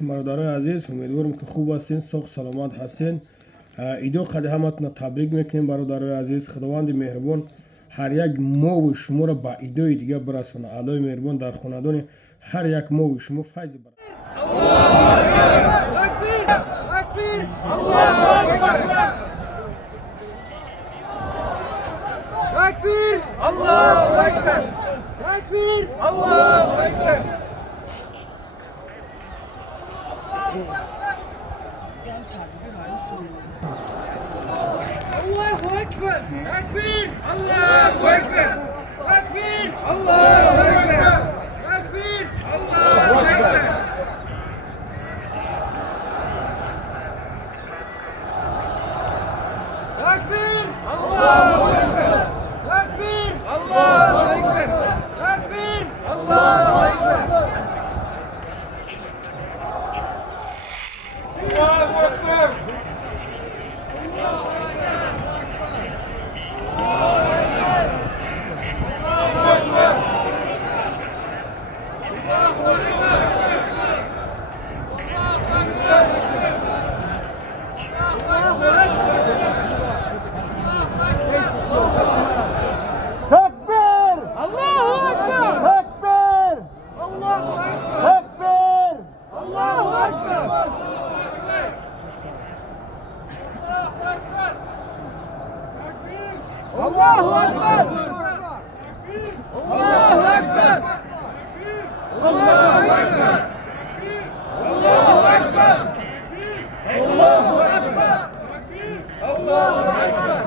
алейкум бародарои азиз, умедворам ки хуб ҳастин, соҳ саломат ҳастин. Идо қади ҳаматона табрик мекунем бародарои азиз. Худованди меҳрубон ҳар як мови шуморо ба идои дига бирасона. Аллоҳи меҳрубон дар хонадони ҳар як мови шумо файзи барад. Takbir! Allahu Ekber! Takbir! Allahu Ekber! Allahu Ekber! Takbir! Allahu Ekber! Takbir! Allahu Ekber! Takbir! Allahu Ekber! Takbir! Allahu Ekber! Takbir! Allahu Ekber! Takbir! Allahu Ekber! Allahu Ekber! Tekbir! Allahu Ekber! Tekbir! Allahu Ekber! Tekbir! Allahu Ekber! Allahu Ekber! Allahu Ekber! Allahu Ekber! Allahu Ekber! Allahu Ekber! Allahu Ekber!